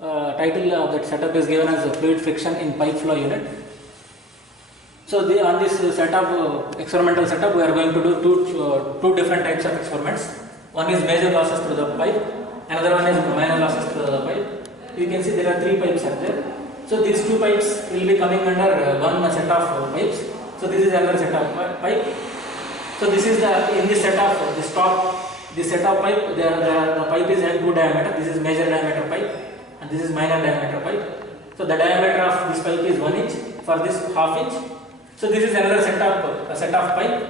title of that setup is given as fluid friction in pipe flow unit. So on this setup, experimental setup, we are going to do two different types of experiments. One is major losses through the pipe, another one is minor losses through the pipe. You can see there are three pipes are there. So these two pipes will be coming under one set of pipes. So this is another set of pipe. So this is in this set of this set of pipe, the pipe is L2 diameter. This is major diameter pipe and this is minor diameter pipe. So the diameter of this pipe is 1 inch, for this half inch. So this is another set of pipe.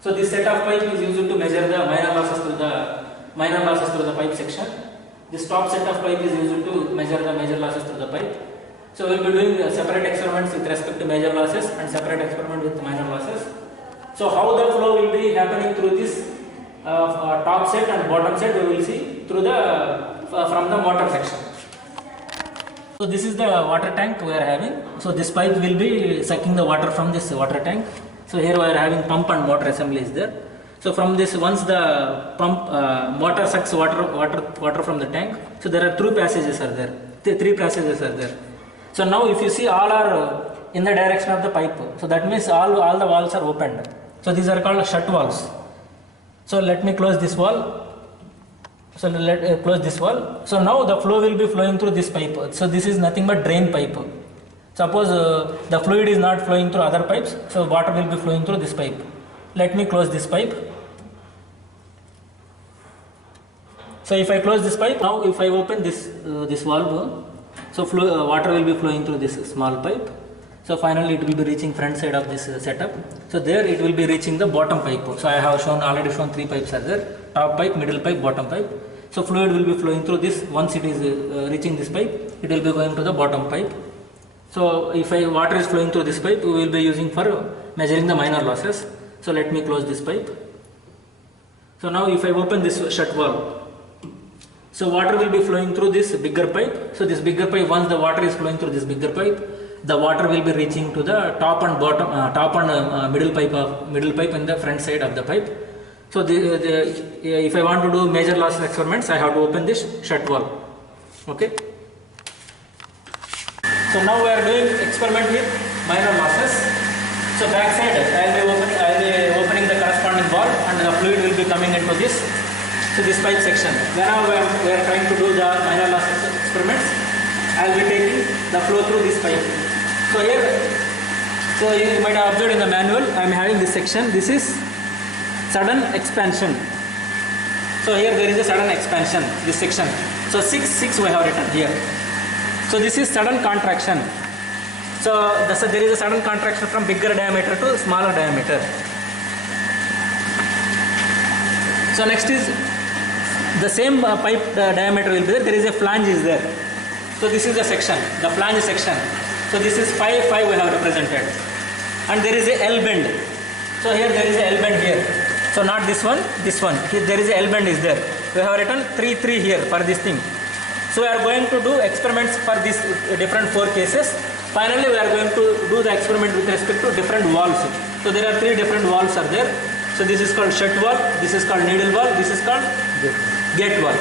So this set of pipe is used to measure the minor losses through the pipe section. This top set of pipe is used to measure the major losses through the pipe. So we will be doing separate experiments with respect to major losses and separate experiment with minor losses. So how the flow will be happening through this top set and bottom set, we will see through the from the motor section. So this is the water tank we are having. So this pipe will be sucking the water from this water tank. So here we are having pump and motor assembly is there. So from this, once the pump motor sucks water from the tank, so there are three passages are there. Three passages are there. So now if you see, all are in the direction of the pipe. So that means all the valves are opened. So these are called shut valves. So let me close this valve. So let close this valve. So now the flow will be flowing through this pipe. So this is nothing but drain pipe. Suppose the fluid is not flowing through other pipes, so water will be flowing through this pipe. Let me close this pipe. So if I close this pipe, now if I open this valve, so water will be flowing through this small pipe. So finally it will be reaching front side of this setup. So there it will be reaching the bottom pipe. So I have already shown three pipes are there: top pipe, middle pipe, bottom pipe. So fluid will be flowing through this. Once it is reaching this pipe, it will be going to the bottom pipe. So if water is flowing through this pipe, we will be using for measuring the minor losses. So let me close this pipe. So now if I open this shut valve, so water will be flowing through this bigger pipe. So this bigger pipe, once the water is flowing through this bigger pipe, the water will be reaching to the top and bottom, middle pipe in the front side of the pipe. So if I want to do major losses experiments, I have to open this shut valve. Okay. So now we are doing experiment with minor losses. So back side, I will be opening the corresponding valve and the fluid will be coming into this. So this pipe section. Whenever we are trying to do the minor losses experiments, I will be taking the flow through this pipe. So here, so you might have observed in the manual, I am having this section. This is sudden expansion. So here there is a sudden expansion, this section. So 6 we have written here. So this is sudden contraction. So there is a sudden contraction from bigger diameter to smaller diameter. So next is the same pipe diameter will be there. There is a flange is there. So this is the section, the flange section. So this is 5 we have represented. And there is a L bend. So here there is a L bend here. So not this one, this one. Here there is a L bend is there. We have written 3 here for this thing. So we are going to do experiments for these different 4 cases. Finally we are going to do the experiment with respect to different valves. So there are 3 different valves are there. So this is called shut valve, this is called needle valve, this is called gate valve.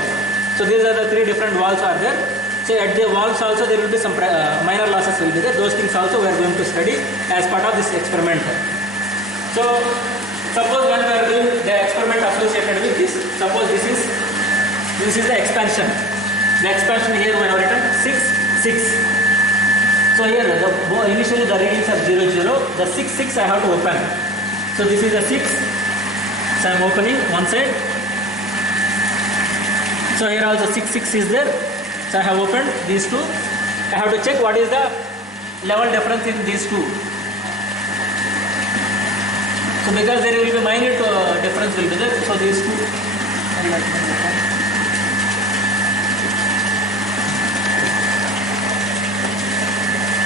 So these are the 3 different valves are there. So at the valves also there will be some minor losses will be there. Those things also we are going to study as part of this experiment. So suppose when we are doing the experiment associated with this, suppose this is the expansion. The expansion here we have written 6. So here initially the readings are 0, 0. The 6 I have to open. So this is a 6. So I am opening one side. So here also 6 is there. So I have opened these 2. I have to check what is the level difference in these 2. So because there will be minute difference will be there. So these 2.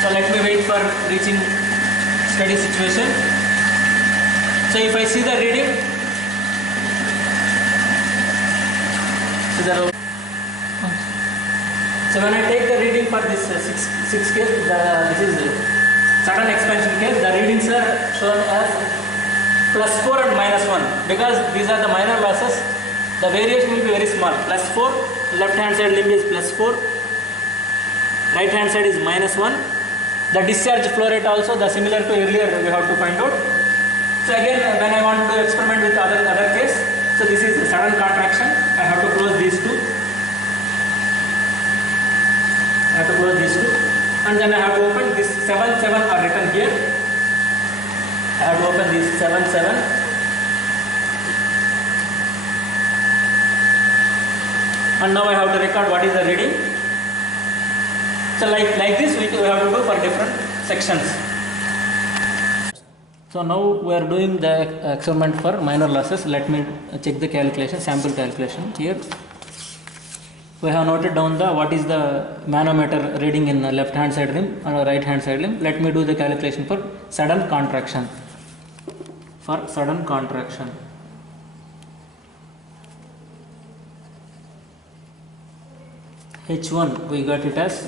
So let me wait for reaching steady situation. So if I see the reading, so when I take the reading for this 6 case, this is sudden expansion case, the readings are shown as +4 and -1 because these are the minor losses. The variation will be very small, +4 left hand side limb is +4, right hand side is -1. The discharge flow rate also the similar to earlier we have to find out. So again when I want to experiment with other case, so this is sudden contraction, I have to close these two. And then I have to open this 7 7 are written here. I have to open this 7 7. And now I have to record what is the reading. So like this we have to do for different sections. So now we are doing the experiment for minor losses. Let me check the calculation, sample calculation here. We have noted down the what is the manometer reading in the left hand side limb and right hand side limb. Let me do the calculation for sudden contraction. H1 we got it as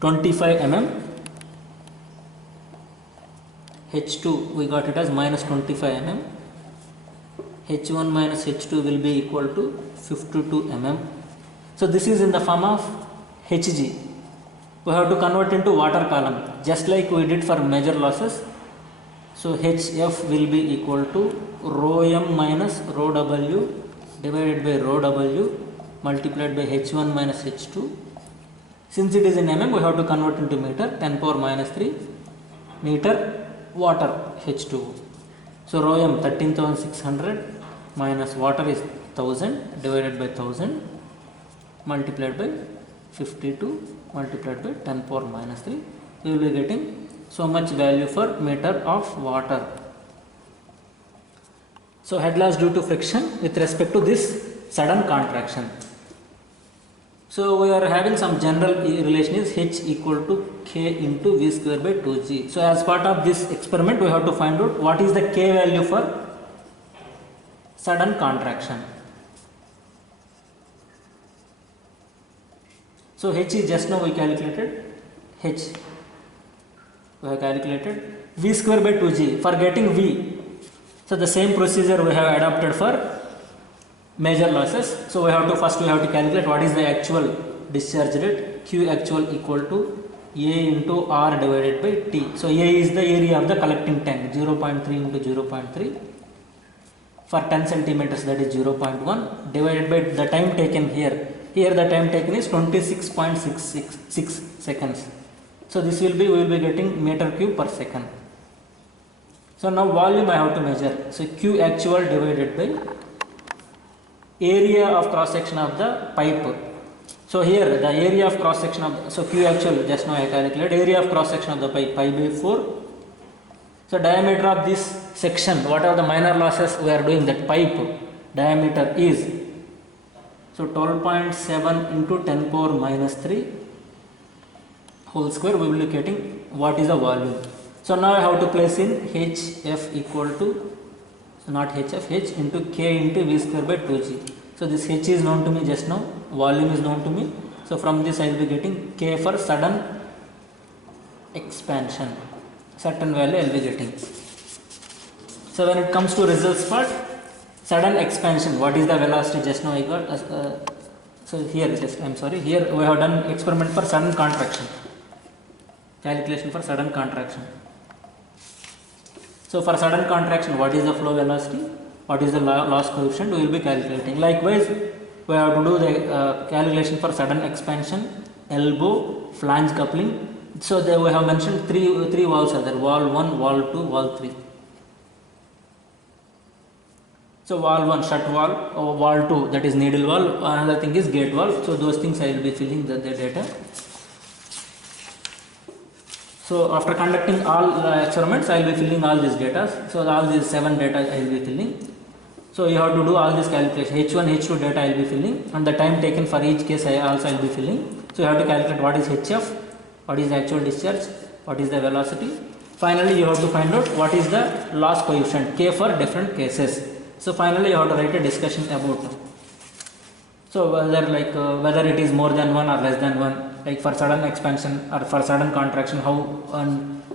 25 mm. H2 we got it as -25 mm. H1 minus H2 will be equal to 52 mm. So this is in the form of Hg. We have to convert into water column just like we did for major losses. So Hf will be equal to rho m minus rho w divided by rho w multiplied by H1 minus H2. Since it is in mm, we have to convert into meter, 10 power minus 3 meter water H2. So rho m 13,600 minus water is 1000 divided by 1000 multiplied by 52 multiplied by 10 power minus 3. We will be getting so much value for meter of water. So head loss due to friction with respect to this sudden contraction. So we are having some general relation is H equal to K into V square by 2G. So as part of this experiment we have to find out what is the K value for sudden contraction. So H is just now we calculated, H we have calculated, V square by 2G for getting V. So the same procedure we have adopted for major losses. So we have to calculate what is the actual discharge rate. Q actual equal to A into R divided by T. So A is the area of the collecting tank, 0.3 into 0.3 for 10 centimeters, that is 0.1 divided by the time taken here. Here the time taken is 26.666 seconds. So this will be, we will be getting meter cube per second. So now volume I have to measure. So Q actual divided by area of cross section of the pipe. So here the area of cross section of so Q actual just now I calculated area of cross section of the pipe pi by 4. So diameter of this section, whatever the minor losses we are doing, that pipe diameter is so 12.7 into 10 power minus 3 whole square. We will be getting what is the volume. So now I have to place in Hf equal to, so not Hf, H into K into V square by 2G. So this H is known to me just now, volume is known to me. So from this I will be getting K for sudden expansion, certain value I will be getting. So when it comes to results part, sudden expansion, what is the velocity just now I got, so here just I am sorry, here we have done experiment for sudden contraction, calculation for sudden contraction. So for sudden contraction, what is the flow velocity, what is the loss coefficient, we will be calculating. Likewise we have to do the calculation for sudden expansion, elbow, flange coupling. So there we have mentioned three valves are there, valve 1, valve 2, valve 3. So valve 1 shut valve, valve 2 that is needle valve, another thing is gate valve. So those things I will be filling the data. So after conducting all experiments I will be filling all these data. So all these 7 data I will be filling. So you have to do all this calculation, H1, H2 data I will be filling, and the time taken for each case I also will be filling. So you have to calculate what is Hf, what is the actual discharge, what is the velocity. Finally you have to find out what is the loss coefficient, K for different cases. So finally you have to write a discussion about. So whether it is more than 1 or less than 1, like for sudden expansion or for sudden contraction, how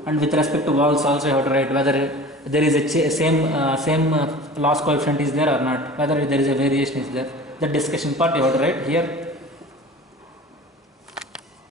and with respect to valves also you have to write whether there is a same loss coefficient is there or not, whether there is a variation is there. the discussion part you have to write here.